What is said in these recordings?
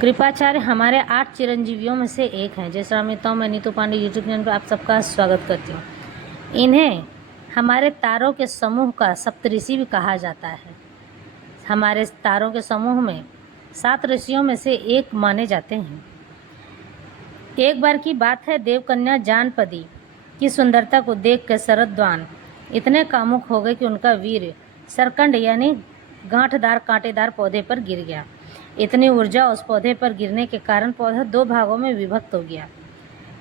कृपाचार्य हमारे 8 चिरंजीवियों में से एक हैं। जय श्री राम। मैं नीतू पांडे यूट्यूब चैनल पर आप सबका स्वागत करती हूँ। इन्हें हमारे तारों के समूह का सप्तऋषि भी कहा जाता है। हमारे तारों के समूह में 7 ऋषियों में से एक माने जाते हैं। एक बार की बात है, देवकन्या जानपदी की सुंदरता को देखकर शरद्वान इतने कामुक हो गए कि उनका वीर सरकंड यानी गांठदार कांटेदार पौधे पर गिर गया। इतनी ऊर्जा उस पौधे पर गिरने के कारण पौधा 2 भागों में विभक्त हो गया।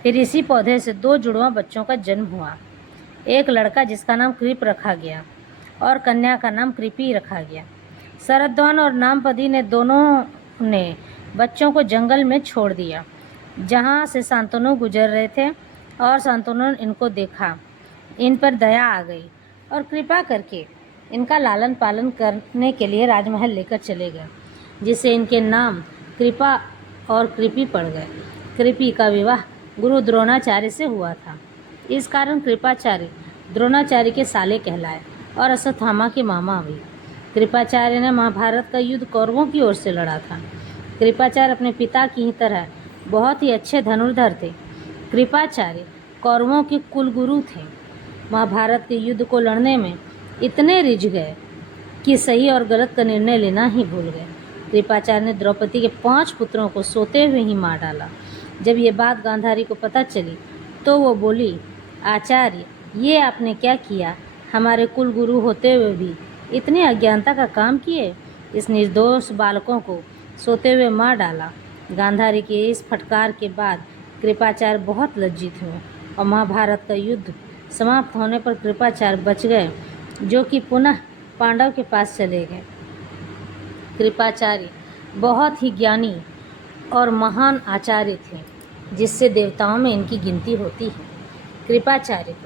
फिर इसी पौधे से 2 जुड़वा बच्चों का जन्म हुआ। एक लड़का जिसका नाम कृप रखा गया और कन्या का नाम कृपी रखा गया। शरद्वान और नामपदी ने दोनों ने बच्चों को जंगल में छोड़ दिया, जहाँ से शांतनु गुजर रहे थे, और शांतनु ने इनको देखा। इन पर दया आ गई और कृपा करके इनका लालन पालन करने के लिए राजमहल लेकर चले गए, जिससे इनके नाम कृपा और कृपी पड़ गए। कृपी का विवाह गुरु द्रोणाचार्य से हुआ था। इस कारण कृपाचार्य द्रोणाचार्य के साले कहलाए और अश्वत्थामा के मामा हुए। कृपाचार्य ने महाभारत का युद्ध कौरवों की ओर से लड़ा था। कृपाचार्य अपने पिता की ही तरह बहुत ही अच्छे धनुर्धर थे। कृपाचार्य कौरवों के कुलगुरु थे। महाभारत के युद्ध को लड़ने में इतने रिझ गए कि सही और गलत का निर्णय लेना ही भूल गए। कृपाचार्य ने द्रौपदी के 5 पुत्रों को सोते हुए ही मार डाला। जब ये बात गांधारी को पता चली तो वो बोली, आचार्य, ये आपने क्या किया? हमारे कुल गुरु होते हुए भी इतनी अज्ञानता का काम किए। इस निर्दोष बालकों को सोते हुए मार डाला। गांधारी के इस फटकार के बाद कृपाचार्य बहुत लज्जित हुए और महाभारत का युद्ध समाप्त होने पर कृपाचार्य बच गए, जो कि पुनः पांडव के पास चले गए। कृपाचार्य बहुत ही ज्ञानी और महान आचार्य थे, जिससे देवताओं में इनकी गिनती होती है। कृपाचार्य